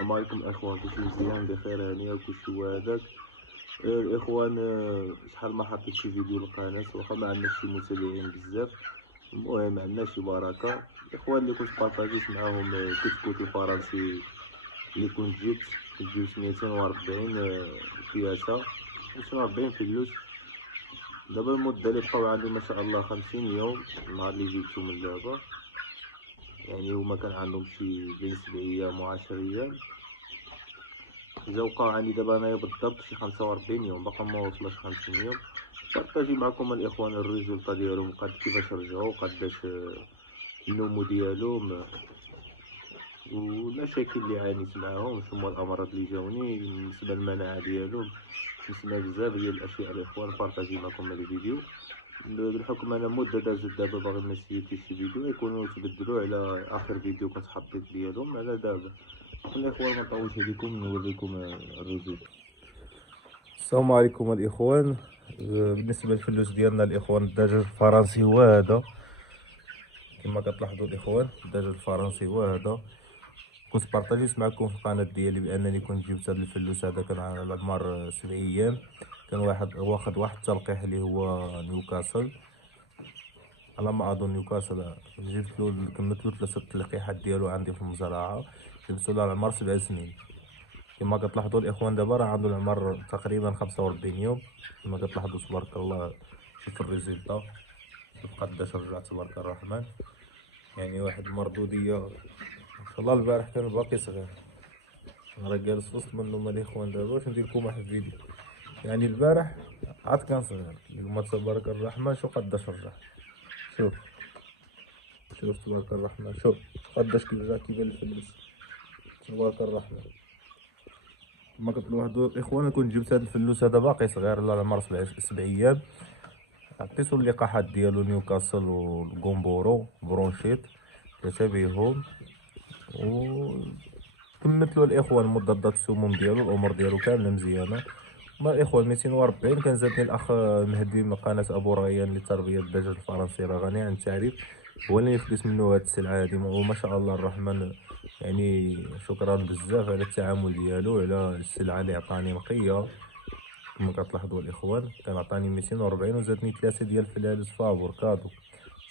السلام عليكم اخوان، كلشي مزيان بخير هانيه وكلشي هذاك. الاخوان، شحال ما حطيت شي فيديو للقناه واخا ما عندناش شي متابعين بزاف. المهم عندنا شي بركه. الاخوان اللي كنت بارطاجيت معاهم كتكوت الفرنسي اللي كنت جبت 240 بياسه، 240 فلوس. دابا المده اللي بقاو عندي ما شاء الله 50 يوم النهار اللي جبتو من دابا. يعني هما كان عندهم شي بين 7 ايام و 10 ايام. إذا وقع عندي دابا أنايا بالضبط شي 45 يوم، باقا ما وصلش 50 يوم. بارطاجي معكم الإخوان الريزولطا ديالهم، كيفاش رجعوا، قداش النمو ديالهم، والمشاكل اللي عانيت معاهم، شنو هما الأمراض اللي جاوني بالنسبة للمناعة ديالهم. نسمع بزاف ديال الأشياء الإخوان، بارطاجي معكم هاد الفيديو. بالحكم أنا مدة دازت دابا باغي ما سيتيش شي فيديو، يكونوا تبدلوا على آخر فيديو كنت حطيت ديالهم على دابا. الإخوان ما نطولش عليكم، نوريكم الريزولت. السلام عليكم الاخوان. بالنسبه للفلوس ديالنا الاخوان، الدجاج الفرنسي هو هذا. كما كتلاحظوا الاخوان، الدجاج الفرنسي هو هذا. كنت بارطاجيت معكم في القناه ديالي بانني كنت جبت هذا الفلوس هذا، كان على العمر 7 ايام. كان واخد واحد التلقيح اللي هو نيوكاسل، على ما اظن نيوكاسل. جبت له كملت له 3 تلقيحات ديالو عندي في المزرعه، جبت له على عمر 7 سنين. كما كتلاحظوا الاخوان دابا راه عنده العمر تقريبا 45 يوم. كما كتلاحظوا تبارك الله، شوف الريزلتا، شوف قداش رجع تبارك الرحمن. يعني واحد المردوديه ما شاء الله. البارح كان باقي صغير، راه جالس في وسط منهم الاخوان. دابا واش ندير لكم واحد الفيديو، يعني البارح عاد كان صغير، اليوم تبارك الرحمن شوف قداش رجع. شوف شوف تبارك الرحمن، شوف قداش كيبان الفلوس تبارك الرحمن. كما كتلاحظوا الاخوان، كنت جبت هذا الفلوس هذا باقي صغير، على عمر 7 ايام. عطيتو اللقاحات ديالو نيوكاسل والكومبورو برونشيت، تتابعهم وكملت له الاخوان مضادات السموم ديالو، الامور ديالو كامله مزيانه. ما الاخوان 240. كان زادني الاخ مهدي من قناه ابو ريان لتربيه الدجاج الفرنسي، راه غني عن التعريف، هو اللي يفلس منه هاد السلعه هادي، وما شاء الله الرحمن. يعني شكرا بزاف على التعامل ديالو، على السلعه اللي عطاني نقيه. كما كتلاحظوا الاخوان، كان عطاني 240 وزادني 3 ديال الفلالس فابور كادو.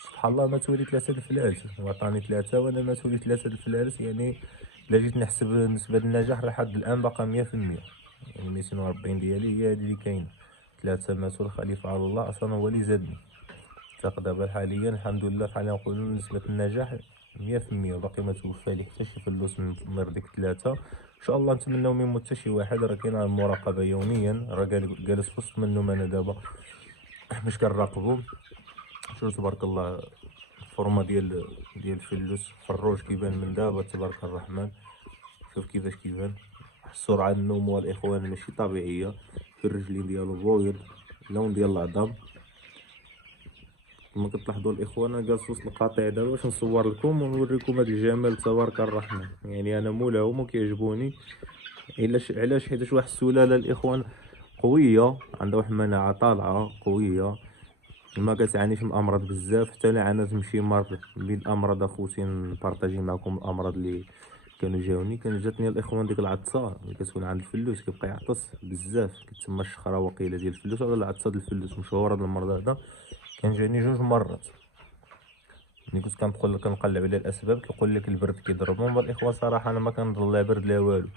سبحان الله، ما تولي 3 الفلالس وعطاني 3 وانا ما تولي 3 الفلالس. يعني الا جيت نحسب نسبة النجاح لحد الان باقا 100%. يعني 240 ديالي هي هادي اللي كاينه، 3 ماتوا الخليفة على الله، اصلا هو اللي زادني. تاق دابا حاليا الحمد لله، بحال نقولوا نسبة النجاح 100%، باقي ما توفى لي حتى شي فلوس من ديك 3. ان شاء الله نتمناو ما يموت حتى شي واحد، راه كاينه المراقبه يوميا، راه جالس في وسط منهم انا دابا باش كنراقبو. شوف تبارك الله الفورمه ديال الفلوس، فروج كيبان من دابا تبارك الرحمن. شوف كيفاش كيبان، السرعه النمو الاخوان ماشي طبيعيه. في الرجلين ديالو بويض، اللون ديال العظام. كما كتلاحظوا الاخوان، انا جالس وسط القطيع دابا باش نصور لكم ونوريكم هذا الجمال تبارك الرحمن. يعني انا مولاهم وكيعجبوني. علاش؟ حيت واحد السلاله الاخوان قويه، عندها واحد المناعه طالعه قويه، ما كتعانيش من الامراض بزاف. حتى انا عانيت من شي مرض من الامراض اخوتي، نبارطاجي معكم الامراض اللي كانوا جاوني. كان جاتني الاخوان ديك العطسه اللي كتكون عند الفلوس، كيبقى يعطس بزاف، كتسمى الشخره وقيله ديال الفلوس. هذا العطسه ديال الفلوس مشهوره، هذا المرض هذا كان جاني 2 مرات. ملي كنت كندخل كنقلب على الاسباب، كيقول لك البرد كيضربهم. الاخوان صراحه انا ما كنضل لا برد لا والو.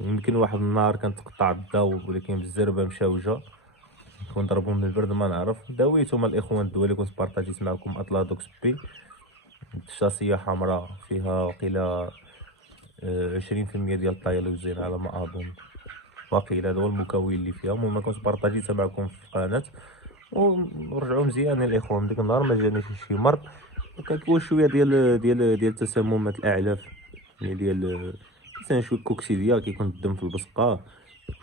يمكن واحد النهار تقطع الضو، ولكن بالزربه مشاوجه كون ضربهم من البرد ما نعرف. داويتهم الاخوان الدواء اللي كنت بارطاجيت معكم، اطلادوكس بي، الشاصيه حمراء فيها وقيله 20% ديال الطيالوزين على ما اظن. وقيل هذا هو المكون اللي فيها. المهم كنت بارطاجيتها معكم في القناه ورجعوا مزيان الاخوان. ديك النهار ما جانيش شي مرض. كنقول شويه ديال تسممات الاعلاف، يعني ديال مثلا شويه كوكسيديا كيكون الدم في البصقه،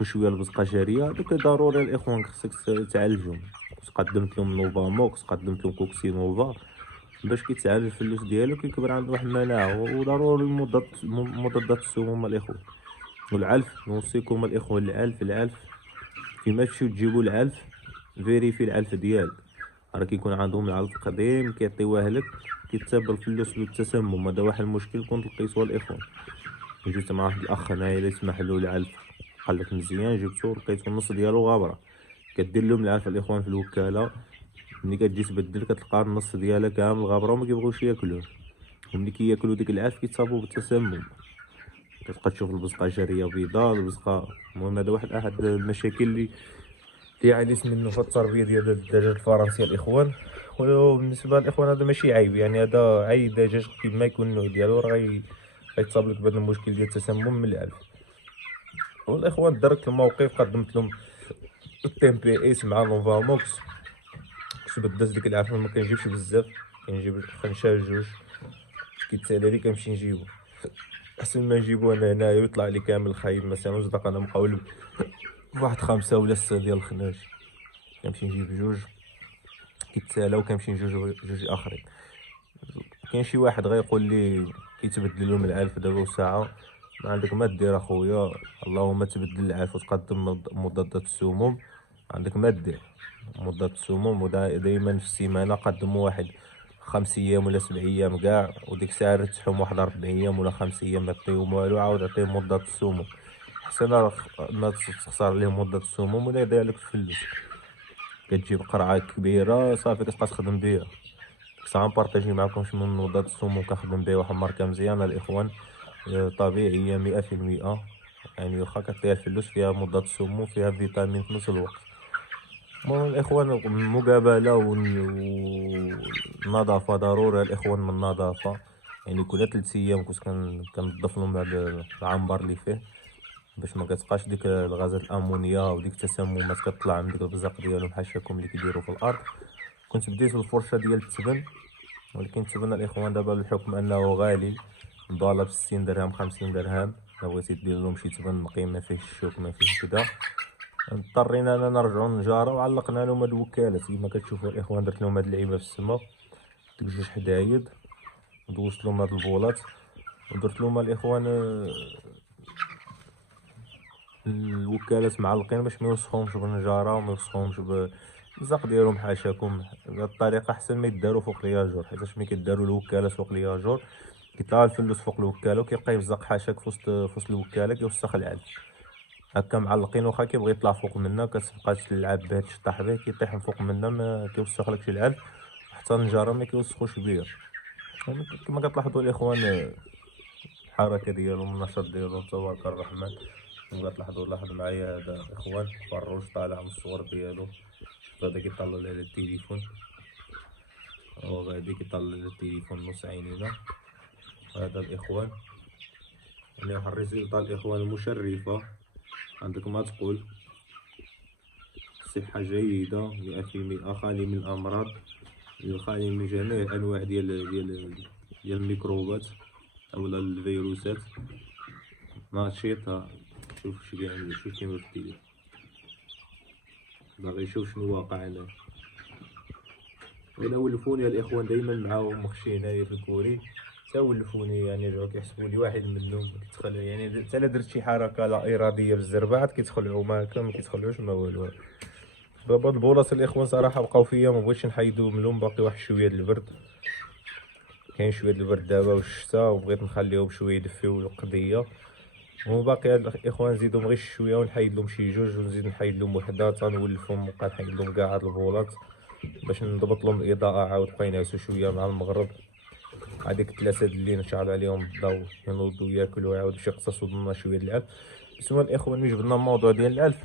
وشويه البصقه جاريه. دوك ضروري الاخوان خصك تعالجهم. كنت قدمت لهم نوفا موكس، قدمت لهم كوكسي نوفا باش كيتعالج الفلوس ديالو، كيكبر عنده واحد المناعه. وضروري مضادات السموم الاخوان. والعلف نوصيكم الاخوان، العلف كيما تمشيو تجيبوا العلف، فيريفي العلف ديالك. راه كيكون عندهم العلف قديم كيعطيوه لك، كيتسبب الفلوس بالتسمم. هذا واحد المشكل كنت لقيتو الاخوان. جيت مع واحد الاخ هنايا اللي يسمح له العلف، قلت مزيان جبتو لقيتو النص ديالو غابره. كدير لهم العلف الاخوان في الوكاله، ملي كتجي تبدل كتلقى النص ديالها كامل غابره وما كيبغيوش ياكلوه، وملي كياكلوا ديك العلف كيتصابوا بالتسمم، كتبقى تشوف البزقه جاريه بيضاء البزقه. المهم هذا واحد احد المشاكل اللي يعانيت منه في التربيه ديال الدجاج الفرنسي الاخوان. وبالنسبه للاخوان هذا ماشي عيب، يعني هذا اي دجاج كيما يكون النوع ديالو راه غيتصاب لك بهذا المشكل ديال التسمم من العلف. والاخوان درك الموقف قدمت لهم التيم بي اس مع نوفاموكس، كنت بدات ديك العلف ما كنجيبش بزاف، كنجيب خنشه جوج، كيتسالى لي كنمشي نجيبو، احسن ما نجيبو انا هنايا ويطلع لي كامل خايب. مثلا صدق انا مقاول بواحد 5 ولا 6 ديال الخناج، كنمشي نجيب جوج كيتسالى وكنمشي نجوج جوج اخرين. كاين شي واحد غيقول لي كيتبدل لهم العلف دابا وساعه، ما عندك ما دير اخويا، اللهم تبدل العلف وتقدم مضادات السموم، عندك ما دير مضادات السموم. ودائما في السيمانه قدموا واحد 5 ايام ولا 7 ايام كاع، وديك الساعه رتحهم واحد 4 ايام ولا 5 ايام ما عطيهم والو، عاود عطيهم مضادات السموم. حسن ما تخسر لهم مضادات السموم ولا يضيع لك الفلوس. كتجيب قرعه كبيره صافي كتبقى تخدم بها. ساعة نبارطاجي معكم شنو مضاد السموم كنخدم بها، واحد الماركة مزيانة الإخوان، طبيعية 100%، يعني واخا كطيح الفلوس فيها مضاد السموم فيها فيتامين في نفس الوقت. المهم الإخوان المقابلة والنظافة ضروري الإخوان، من النظافة يعني كل 3 أيام كنت كنضف لهم العنبر اللي فيه باش ما كتبقاش ديك الغازات الأمونيا وديك التسممات كتطلع من ديك البزاق ديالهم حاشاكم اللي كيديروا في الأرض. كنت بديت بالفرشة ديال التبن، ولكن التبن الاخوان دابا بحكم انه غالي، الدولار ب60 درهم 50 درهم، الا بغيتي دير لهم شي تبن نقي ما فيه الشوك ما فيه كدا، اضطرينا اننا نرجعو للنجاره وعلقنا لهم هاد الوكالات. كيما كتشوفوا الاخوان درت لهم هاد اللعيبه في السما، ديك جوج حدايد، دوزت لهم هاد البولات ودرت لهم الاخوان الوكالات معلقين باش ما يوسخهمش بالنجاره وما يوسخهمش الزق ديالهم حاشاكم. بهاد الطريقه احسن ما يداروا فوق الياجور، حيتاش ملي كيداروا الوكالات فوق الياجور كيطلع الفلوس فوق الوكاله وكيبقى يبزق حاشاك في وسط الوكاله كيوسخ العلف. هكا معلقين واخا كيبغي يطلع فوق منا كتبقى تلعب به تشطح به كيطيح من فوق منا ما كيوسخ لكش العلف، حتى النجاره ما كيوسخوش بيا. كما كتلاحظوا الاخوان الحركه ديالهم النشاط ديالهم تبارك الرحمن. كما كتلاحظوا لاحظ معايا هذا اخوان فروج طالع من الصور ديالو، هذا كيطلع على التليفون، هو غادي كيطلع على التليفون نص عينينا. هذا الاخوان يعني واحد الريزلطة الاخوان المشرفة، عندك ما تقول صحة جيدة 100%، خالي من الامراض، خالي من جميع الانواع ديال الميكروبات اولا الفيروسات، نشيطة. شوف شي كيعمل، شوف كيما في التليفون باغي يشوف شنو واقع هنا. وإلا ولفوني الاخوان دايما معاهم مخشي هنايا في الكوري، تا ولفوني يعني راه كيحسبوني واحد منهم، كيتخلع يعني حتى لا درت شي حركه لا اراديه بالزربه عاد كيتخلعوا ما هكا ما كيتخلعوش ما والو. دابا هاد البولاص الاخوان صراحه بقاو فيا ما بغيتش نحيدهم لهم، باقي واحد شويه د البرد، كاين شويه د البرد دابا والشتا وبغيت نخليهم شويه يدفيو القضيه. وباقي هاد الاخوان نزيدهم غير شويه ونحيد لهم شي جوج ونزيد نحيد لهم وحده تنولفهم ونبقى نحيد لهم كاع هاد البولات باش نضبط لهم الاضاءه عاود بقى ينعسوا شويه مع المغرب. هذيك 3 الليل نشعل عليهم الضوء ينوضوا ياكلوا يعاود باش يقتصوا لنا شويه د العلف. بسم الاخوان ملي جبنا الموضوع ديال العلف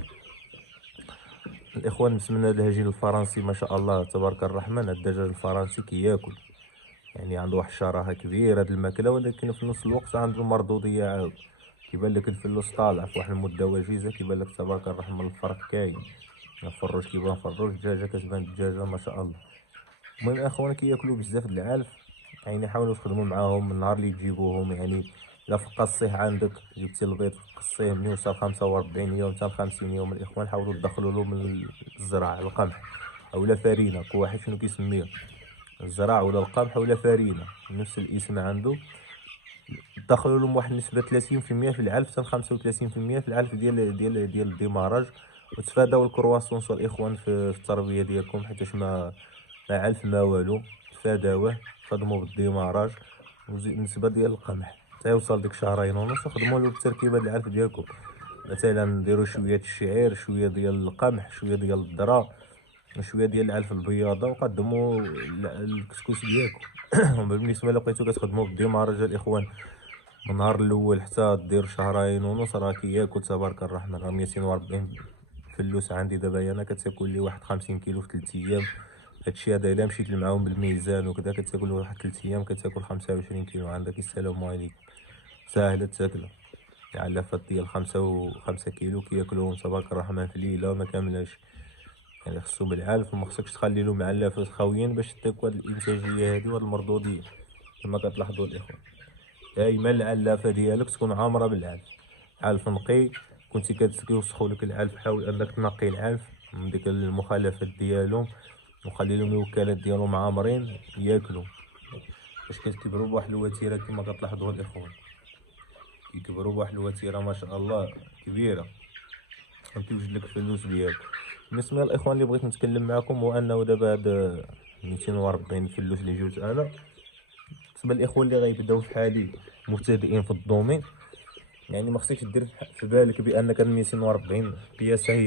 الاخوان بسم الله الهجين الفرنسي ما شاء الله تبارك الرحمن، الدجاج الفرنسي كياكل يعني عنده واحد الشراهه كبيره هاد الماكله، ولكن في نفس الوقت عنده المردوديه عاود. كيبان لك الفلوس طالع في واحد المده وجيزه، كيبان لك تبارك الرحمن الفرق كاين، فروج كيبان فروج، دجاجه كتبان دجاجه ما شاء الله. المهم الاخوان كياكلوا بزاف د العلف، يعني حاولوا تخدموا معاهم من النهار اللي تجيبوهم. يعني الا في القصيح عندك جبتي البيض في القصيح من يوصل 45 يوم حتى 50 يوم الاخوان حاولوا تدخلوا له من الزرع القمح اولا فرينه، كل واحد شنو كيسميه، الزرع ولا القمح ولا فرينه نفس الاسم عنده. دخلوا لهم واحد النسبه 30% في العلف حتى 35% في العلف ديال الديماراج، وتفاداو الكرواسونس الاخوان في التربيه ديالكم، حيتاش ما علف ما والو، تفاداوه، خدموا بالديماراج والنسبه ديال القمح. حتى يوصل ديك شهرين ونص، وخدموا له التركيبه ديال العلف ديالكم. مثلا ديروا شويه الشعير، شويه ديال القمح، شويه ديال الذره، وشويه ديال العلف البياضه، وقدموا الكسكس ديالكم. بالنسبه لقيتو كتخدموا بالديمارج الاخوان من النهار الاول حتى دير شهرين ونص، راه كياكل تبارك الرحمن. راه 240 فلوس عندي دابا انا كتاكل لي واحد 50 كيلو في 3 ايام. هادشي هذا الا مشيت معاهم بالميزان وكذا كتاكل واحد 3 ايام كتاكل 25 كيلو عندك. السلام عليكم. ساهله تاكلها. علافات ديال 5 كيلو كياكلوهم تبارك الرحمن في ليله ما كاملاش. يعني خصو بالعلف، وما خصكش تخلي له معلفات خاويين باش تاكل هاد الانتاجيه هادي وهاد المردوديه كما كتلاحظوا الاخوان. دايما العلافه ديالك تكون عامره بالعلف، علف نقي. كنتي كيوسخوا لك العلف حاول انك تنقي العلف من ديك المخلفات ديالهم، وخلي لهم الوكالات ديالهم عامرين ياكلوا، باش كتكبروا بواحد الوتيره كما كتلاحظوا الاخوان. كيكبروا بواحد الوتيره ما شاء الله كبيره، وكيوجد لك الفلوس ديالك. بالنسبه للاخوان اللي بغيت نتكلم معكم هو انه دابا هاد 240 فلوس اللي جبت انا، بالنسبه للاخوان اللي غيبداو في حالي مبتدئين في الدومين، يعني ما خصكش دير في بالك بانك 240 قياسها هي